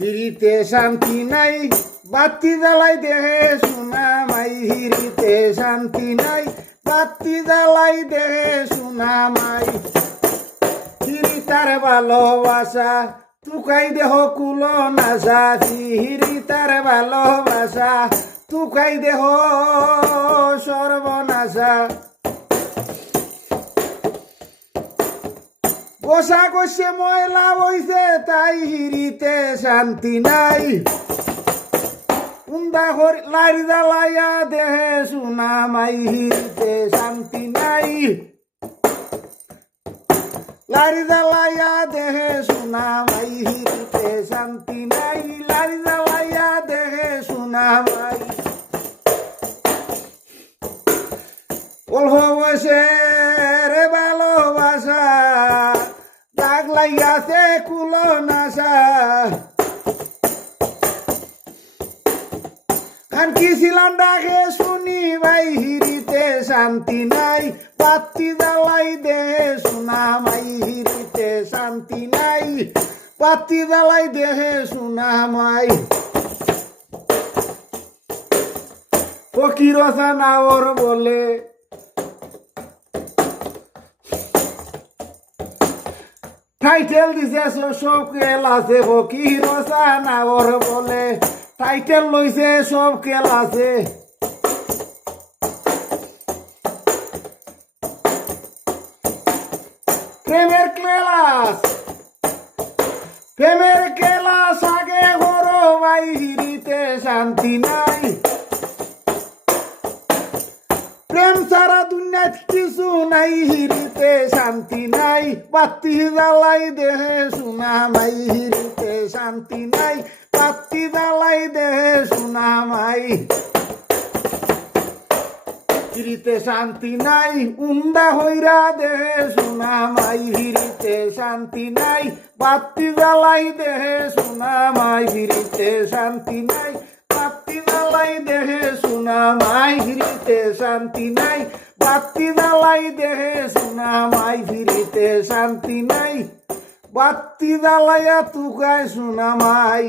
হিরিতে শান্তি নাই বাতি জ্বালাই দেহে সোনা মাই হিরিতে শান্তি নাই বাতি জ্বালাই দেহে সোনা মাই হিরি তার ভালোবাসা তুকাই দেহ কুল নাসা হিরি তার ভালোবাসা তুকাই দেহ সর্বনাশা বসা কষে ময়লা বইছে তাই হিরিতে শান্তি নাই উন্দা লারি জ্বালাইয়া দেহে সোনা মাই হিরিতে শান্তি নাই লারি জ্বালাইয়া দেহে সোনা মাই হিরিতে শান্তি নাই লারি জ্বালাইয়া দেহে সোনা মাই অল্প বয়সের ভালোবাসা দাগ লাইয়াছে কুল নাশা খানকি ছিলাম ডাকে শুনি ভাই হিরিতে শান্তি নাই বাতি জ্বালাই দে সোনা মাই হিরিতে শান্তি নাই বাতি জ্বালাই দেহে সোনা মাই ফকির নাওর বলে টাইটেল দিছে সব খেল আছে ফকির নাওর বলে টাইটেল লইছে সব খেল আছে প্রেমের ক্লাস আগে বড় ভাই হিরিতে শান্তি নাই প্রেম সারা দুনিয়াত কিছু নাই হিরিতে শান্তি নাই বাতি জ্বালাই দেহে সোনা মাই হিরিতে শান্তি নাই বাতি জ্বালাই দেহে সোনা মাই হিরিতে শান্তি নাই উন্দা হইরা দেহে সোনা মাই হিরিতে শান্তি নাই বাতি জ্বালাই দেহে সোনা মাই হিরিতে শান্তি নাই বাতি জ্বালাই দেহে সোনা মাই হিরিতে শান্তি নাই বাতি জ্বালাই দেহে সোনা মাই হিরিতে শান্তি নাই বাতি জ্বালাইয়া তুকায় সোনা মাই